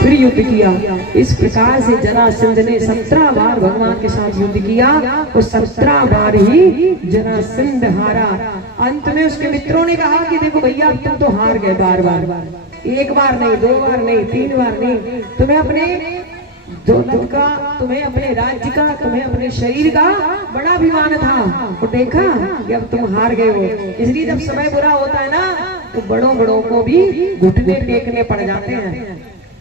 फिर युद्ध किया। इस प्रकार से जरासंध ने 17 बार भगवान के साथ युद्ध किया और 17 बार ही जरासंध हारा। अंत में उसके मित्रों ने कहा कि देखो भैया तुम तो हार गए बार बार, एक बार नहीं, 2 बार नहीं, 3 बार नहीं, तुम्हें अपने दौलत का, तुम्हें अपने राज्य का, तुम्हें अपने शरीर का बड़ा अभिमान था और देखा कि अब तुम हार गए हो। इसलिए जब समय बुरा होता है ना तो बड़ों बड़ों को भी घुटने टेकने पड़ जाते हैं।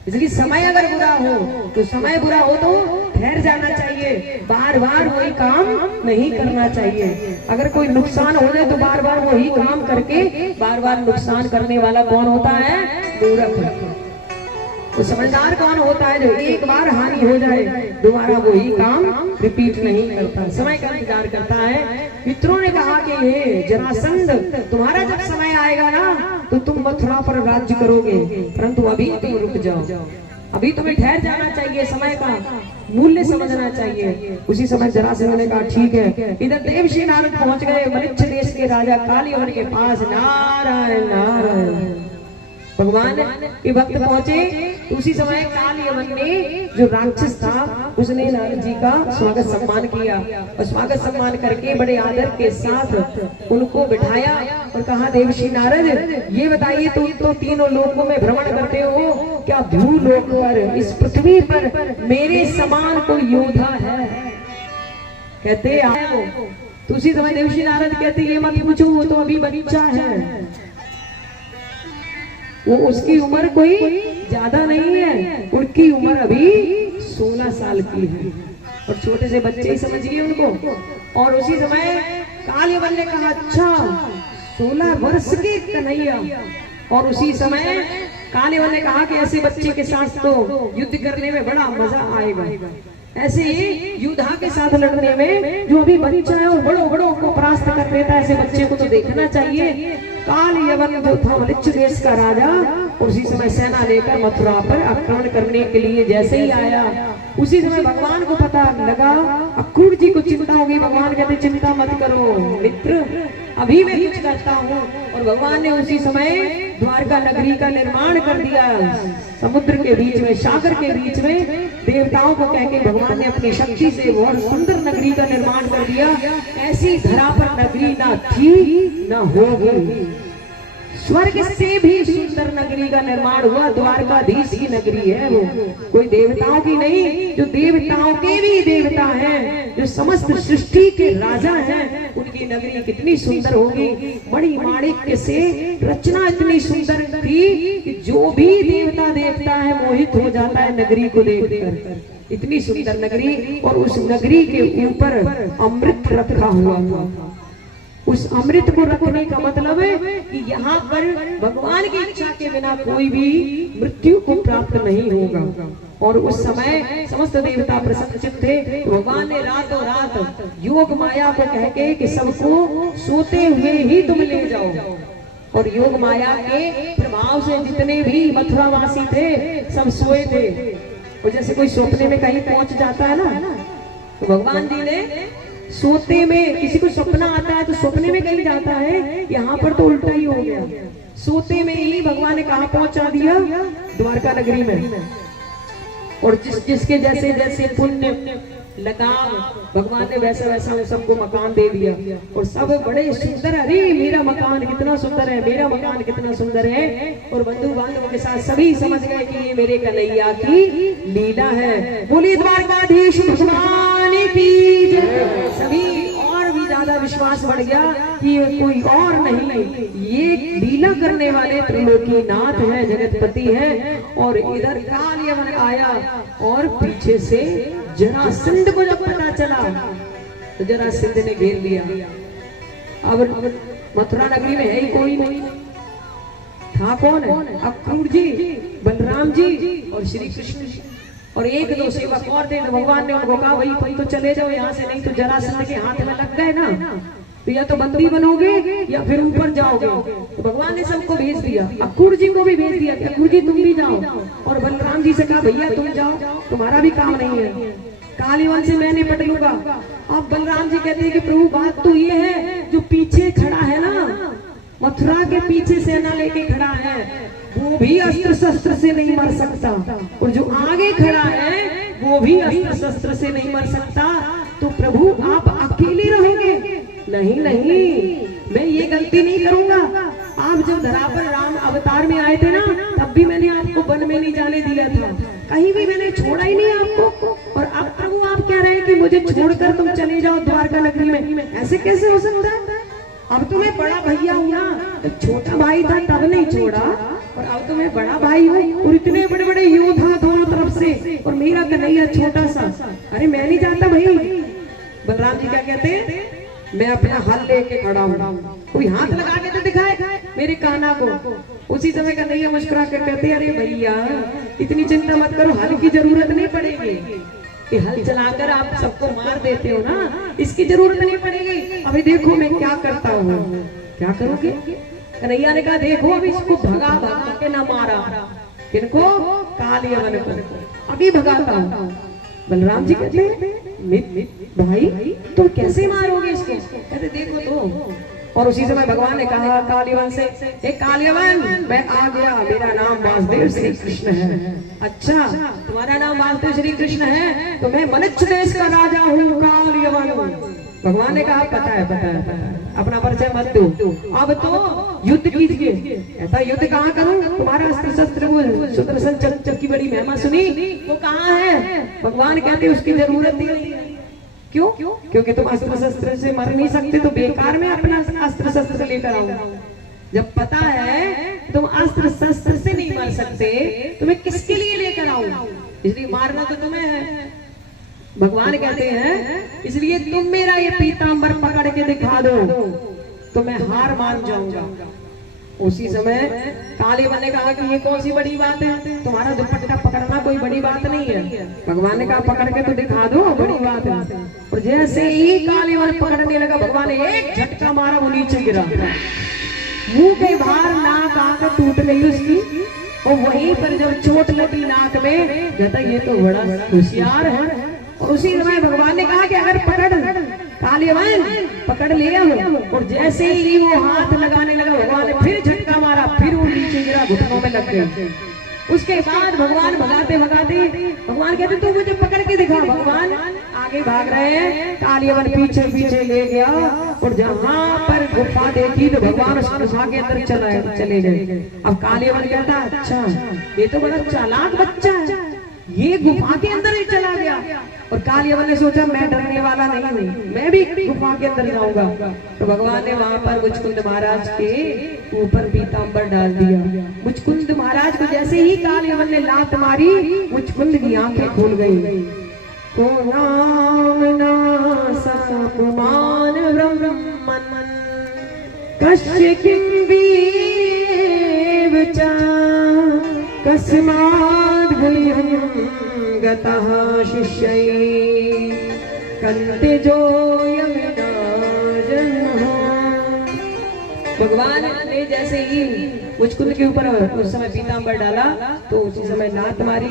इसलिए समय अगर बुरा हो तो समय बुरा हो तो ठहर जाना चाहिए, बार बार वही काम नहीं करना चाहिए। अगर कोई नुकसान हो जाए तो बार बार वही काम करके बार बार नुकसान करने वाला कौन होता है? मूर्ख। तो समझदार कौन होता है? जो एक बार हानि हो जाए दोबारा वही काम रिपीट नहीं करता, समय का इंतजार करता है। मित्रों ने कहा कि ये जरासंध तुम्हारा जब समय आएगा ना तो तुम मथुरा पर राज्य करोगे, परंतु अभी तुम रुक जाओ, अभी तुम्हें ठहर जाना चाहिए, समय का मूल्य समझना चाहिए। उसी समय जरासंध ने कहा ठीक है। इधर देवश्री नारद पहुंच गए मलिच्छ देश के राजा कालीवन के पास। नारायण नारायण, भगवान के भक्त पहुंचे। उसी समय कालीवन ने, जो राक्षस था, उसने नारद जी का स्वागत सम्मान किया और स्वागत सम्मान करके बड़े आदर के साथ उनको बिठाया और कहा देवश्री नारद ये बताइए तुम तो तीनों लोकों में भ्रमण करते हो, क्या भूलोक पर, इस पृथ्वी पर मेरे समान कोई योद्धा है? कहते आए वो। तो उसी समय देवश्री नारद कहते ये मत पूछो, वो तो अभी बच्चा है, वो उसकी उम्र कोई ज्यादा नहीं है, उनकी उम्र अभी 16 साल की है और छोटे से बच्चे ही समझिए उनको। और उसी समय कालीवन ने कहा अच्छा 16 वर्ष के कन्हैया। और उसी समय कालीवन ने कहा कि ऐसे बच्चे के साथ तो युद्ध करने में बड़ा मजा आएगा, ऐसे ही योद्धा के साथ लड़ने में जो अभी बच्चा है और बड़ों बड़ों को परास्त कर देता है, ऐसे बच्चे को तो देखना चाहिए। कालीवन जो था मलिच्छ देश का राजा, उसी समय सेना लेकर मथुरा पर आक्रमण करने के लिए जैसे ही आया, उसी समय भगवान को पता लगा। अक्रूर जी को चिंता हो गई। भगवान कहते चिंता मत करो मित्र, अभी मैं कुछ करता हूँ। और भगवान ने उसी समय द्वारका नगरी का निर्माण कर दिया, समुद्र के बीच में, सागर के बीच में। देवताओं को कह के भगवान ने अपनी शक्ति से बहुत सुंदर नगरी का निर्माण कर दिया। ऐसी धरा पर नगरी ना थी ना होगी, स्वर्ग से भी सुंदर नगरी का निर्माण हुआ। द्वारकाधीश की नगरी है वो, कोई देवताओं की नहीं, जो देवताओं के भी देवता हैं, जो समस्त सृष्टि के राजा हैं, उनकी नगरी कितनी सुंदर होगी। मणि माणिक्य से रचना इतनी सुंदर थी कि जो भी देवता देखता है मोहित हो जाता है नगरी को देखकर, इतनी सुंदर नगरी। और उस नगरी के ऊपर अमृत रखा हुआ था। उस अमृत को रखने का मतलब है कि यहाँ पर भगवान की इच्छा के बिना कोई भी मृत्यु को प्राप्त नहीं होगा। और उस समय समस्त देवता प्रसन्नचित्त थे। भगवान ने रातों रात योग माया को कह के कि सबको सोते हुए ही तुम ले जाओ। और योग माया के प्रभाव से जितने भी मथुरावासी थे सब सोए थे। और जैसे कोई सपने में कहीं पहुंच जाता है ना, तो भगवान जी ने सोते में, किसी को सपना आता है तो सपने में कहीं जाता है, यहाँ पर तो उल्टा ही हो गया। सोते में ही भगवान ने कहा पहुंचा दिया, द्वारका नगरी में। और जिसके जैसे जैसे पुण्य लगा भगवान ने वैसा वैसा उन सबको मकान दे दिया। और सब बड़े सुंदर, अरे मेरा मकान कितना सुंदर है, मेरा मकान कितना सुंदर है। और बंधु बांधवों के साथ सभी समझ गए कि ये मेरे कन्हैया की लीला है। बोली द्वारकाधीश भगवान की जय। सभी और भी ज्यादा विश्वास बढ़ गया कि ये कोई और नहीं, ये लीला करने वाले त्रिलोकीनाथ है, जगतपति है। और इधर कालीवन आया और पीछे से जरासंध को जब पता चला तो जरासंध ने घेर लिया। अब मथुरा नगरी में है ही कोई नहीं, था कौन है? अक्रूर जी, बलराम जी और श्री कृष्ण जी और एक दो सेवक और थे। भगवान ने उनको कहा वही तुम तो चले जाओ यहाँ से, नहीं तो जरासंध के हाथ में लग गए ना तो या तो बंदी बनोगे या फिर ऊपर जाओगे। तो भगवान ने सबको भेज दिया, अक्रूर जी को भी भेज दिया कि अक्रूर जी तुम भी जाओ। और बलराम जी से कहा भैया तुम जाओ, तुम्हारा भी काम नहीं है, कालीवन से मैं निपट लूंगा। अब बलराम जी कहते हैं कि प्रभु बात तो ये है, जो पीछे खड़ा है ना, मथुरा के पीछे सेना लेके खड़ा है, वो भी अस्त्र शस्त्र से नहीं मर सकता, और जो आगे खड़ा है वो भी अस्त्र शस्त्र से नहीं मर सकता, तो प्रभु आप अकेले रहोगे? नहीं नहीं, मैं ये गलती नहीं करूंगा। आप जब धरा पर राम अवतार में आए थे ना, तब भी मैंने आपको वन में नहीं जाने दिया था, कहीं भी मैंने छोड़ा ही नहीं आपको। और अब प्रभु आप कह रहे हैं कि मुझे छोड़कर तुम चले जाओ द्वारका नगरी में, ऐसे कैसे हो सकता है? अब तो मैं बड़ा भैया हूँ ना, तो छोटा भाई था तब नहीं छोड़ा, और अब तो मैं बड़ा भाई हूँ, और इतने बड़े बड़े योद्धा दोनों तरफ से, और मेरा कन्हैया छोटा सा। अरे मैं नहीं जानता भाई। बलराम जी क्या कहते हैं? मैं अपना हल लेके खड़ा हूँ, कोई हाथ लगा के तो दिखाए मेरे कान्हा को। उसी समय कन्हैया मुस्कुरा कर कहते, अरे भैया इतनी चिंता मत करो, हल की जरूरत नहीं पड़ेगी, कि हल चलाकर आप सबको मार देते हो ना, इसकी जरूरत नहीं पड़ेगी। अभी देखो मैं क्या करता हूँ। क्या करोगे? कन्हैया ने कहा, देखो अभी इसको भगा भगा के ना मारा, किनको? काल यवन को अभी भगाता हूँ। बलराम जी कहते हैं, भाई तुम कैसे मारोगे इसको? कहते देखो तो। और उसी समय भगवान ने कहा कालियवन से, कालियवन मैं आ गया, मेरा नाम वासुदेव श्री कृष्ण है। अच्छा तुम्हारा नाम वासुदेव श्री कृष्ण है, तो मैं मनुष्य देश का राजा हूँ कालियवन। भगवान ने कहा पता है, पता है, अपना परिचय मत दो, अब तो युद्ध कीजिए। ऐसा युद्ध कहाँ करूं? तुम्हारा अस्त्र शस्त्र वो सुदर्शन चक्र की बड़ी महिमा सुनी, वो कहाँ है? भगवान कहते उसकी जरूरत ही नहीं है। क्यों? क्योंकि तुम अस्त्र शस्त्र से मर नहीं सकते, तो बेकार में अपना अस्त्र शस्त्र लेकर आओ। जब पता है तुम अस्त्र शस्त्र से नहीं मर सकते, तुम्हें किसके लिए लेकर आऊं? इसलिए मारना तो तुम्हें है। भगवान कहते हैं इसलिए तुम मेरा ये पीतांबर पकड़ के दिखा दो, तो मैं हार मान जाऊंगा। उसी समय कालियवन ने कहा कि ये कौन सी बड़ी बात है, तुम्हारा दुपट्टा पकड़ना कोई बड़ी बात नहीं है। भगवान ने कहा पकड़ के तो दिखा दो, बड़ी बात है। और जैसे ही कालियवन पकड़ने लगा, भगवान ने एक झटका मारा, वो नीचे गिरा, मुंह के बाहर नाक आंख टूट गई उसकी, और वहीं पर जब चोट लगी नाक में, कहता ये तो बड़ा होशियार है। और उसी समय भगवान ने कहा कि अगर पकड़ कालियवन पकड़ लिया हो, और जैसे ही वो हाथ लगाने लगा, भगवान ने फिर झटका मारा, फिर वो नीचे गिरा, घुटनों में लग गए। उसके बाद भगवान भगाते भगाते, भगवान कहते तू मुझे पकड़ के दिखा। भगवान आगे भाग रहे हैं, कालियवन पीछे पीछे ले गया, और जहाँ पर गुफा देखी तो भगवान उस गुफा के अंदर चले गए। अब कालियवन कहता अच्छा ये तो बड़ा चालाक बच्चा है, ये गुफा के अंदर ही चला गया। और कालियवन ने सोचा मैं डरने वाला नहीं हूँ, मैं भी गुफा के अंदर जाऊंगा। तो भगवान ने वहां पर मुचकुंद महाराज के ऊपर पीतांबर डाल दिया। मुचकुंद महाराज को जैसे ही कालियवन ने लात मारी, मुचकुंद की आंखें खुल गई। को नाम नासमान ब्रह्मन कस्य किं वीवचा कस्माद् गुह्यं गतः शिष्यै कंते जो भगवान ने जैसे ही मुचकुंद के ऊपर उस समय पीतांबर डाला, तो उसी समय लात मारी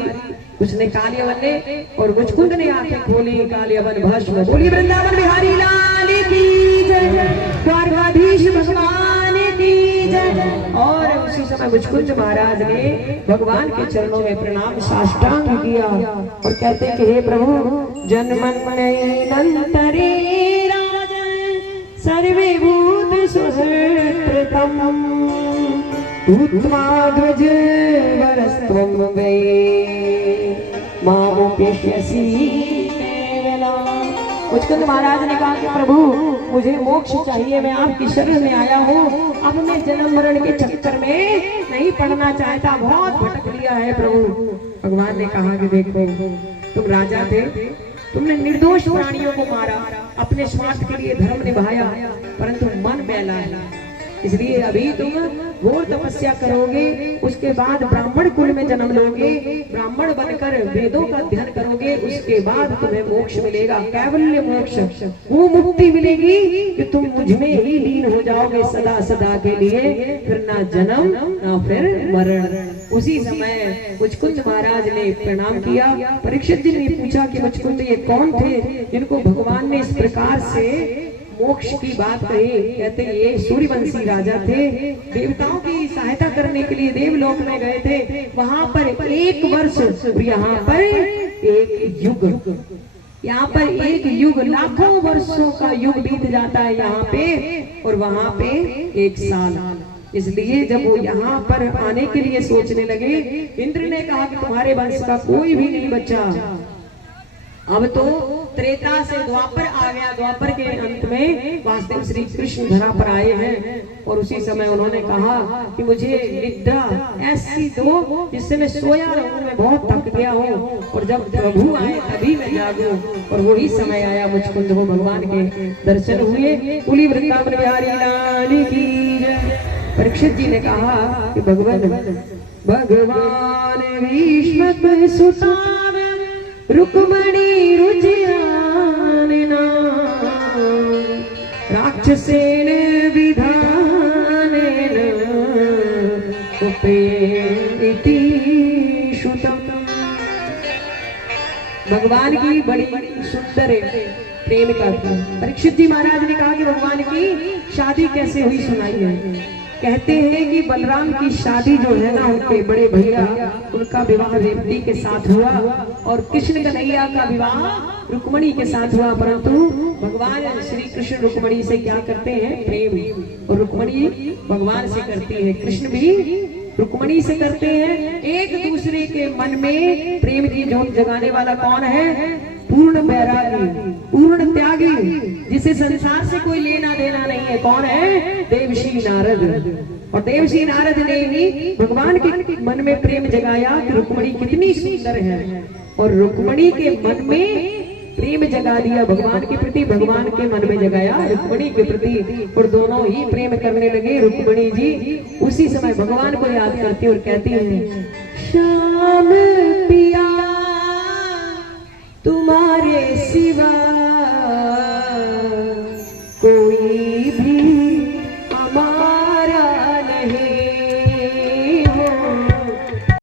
उसने कालियवन ने, और मुचकुंद ने आंखें खोली, कालियवन भस्म। बोली वृंदावन बिहारी लाल की जय, द्वारकाधीश भगवान की जय। और उसी समय मुचकुंद महाराज ने भगवान के चरणों में प्रणाम साष्टांग किया, और कहते कि हे प्रभु जन्मन्यनंतरे सर्वे भूत सुहृतम उत्तमाध्वज वरस्त्वं वै मामुपेष्यसि केवला। मुचकुंद महाराज ने कहा कि प्रभु मुझे मोक्ष चाहिए, मैं आपकी शरण में आया हूँ, अब मैं जन्म मरण के चक्कर में नहीं पड़ना चाहता, बहुत भटक लिया है प्रभु। भगवान ने कहा कि देखो तुम राजा थे, तुमने निर्दोष प्राणियों को मारा, अपने स्वार्थ के लिए धर्म निभाया, परंतु मन बहला है, इसलिए अभी तुम घोर तपस्या करोगे, उसके बाद ब्राह्मण कुल में जन्म लोगे, ब्राह्मण बनकर वेदों का अध्ययन करोगे, उसके बाद तुम्हें मोक्ष मिलेगा, कैवल्य मोक्ष, वो मुक्ति मिलेगी कि तुम मुझ में ही लीन हो जाओगे सदा सदा के लिए, फिर ना जन्म ना फिर मरण। उसी समय मुचकुंद महाराज ने प्रणाम किया। परीक्षित जी ने पूछा कि मुचकुंद ये कौन थे जिनको भगवान ने इस प्रकार से मोक्ष की बात कही? कहते ये सूर्यवंशी राजा थे, देवताओं की सहायता करने के लिए देवलोक में गए थे, वहां पर 1 वर्ष, यहाँ पर 1 युग, यहाँ पर 1 युग, लाखों वर्षों का युग बीत जाता है यहाँ पे, और वहां पे 1 साल। इसलिए जब वो यहाँ पर आने के लिए सोचने लगे, इंद्र ने कहा कि तुम्हारे वंश का कोई भी नहीं बचा। अब तो त्रेता से द्वापर आ गया, द्वापर के अंत में वास्तव श्री कृष्ण धरा पर आए हैं, और उसी समय उन्होंने कहा कि मुझे निद्रा ऐसी दो जिससे मैं सोया रहूं, मैं बहुत थक गया हूँ, और जब प्रभु आए तभी मैं जागूं। और वही समय आया, मुझको जो भगवान के दर्शन हुए। कुली वृंदावन बिहारी लाल की जय। परीक्षित जी ने कहा कि भगवान भीष्म सुता रुक्मणी रुचिरान राक्षसेन विधानेन उपेति श्रुतम्। भगवान की बड़ी सुंदर प्रेमिका थी। परीक्षित जी महाराज ने कहा कि भगवान की शादी कैसे हुई सुनाइए। कहते हैं कि बलराम की शादी जो है ना, उनके बड़े भैया, उनका विवाह रेवती के साथ हुआ, और कृष्ण कन्हैया का विवाह रुक्मणी के साथ हुआ। परंतु भगवान श्री कृष्ण रुक्मणी से क्या करते हैं? प्रेम, और रुक्मणी भगवान से करती है, कृष्ण भी रुक्मणी से करते हैं। एक दूसरे के मन में प्रेम की जोत जगाने वाला कौन है? पूर्ण बैरागी, पूर्ण त्यागी, जिसे संसार से कोई लेना देना नहीं है। कौन है? देवशी नारद। और देवशी नारद ने ही भगवान के मन में प्रेम जगाया कि रुक्मणी कितनी सुंदर है, और रुक्मणी के मन में प्रेम जगा दिया भगवान के प्रति, भगवान के मन में जगाया रुक्मणी के प्रति, और दोनों ही प्रेम करने लगे। रुक्मणी जी उसी समय भगवान को याद करती और कहती है, श्याम पिया तुम्हारे सिवा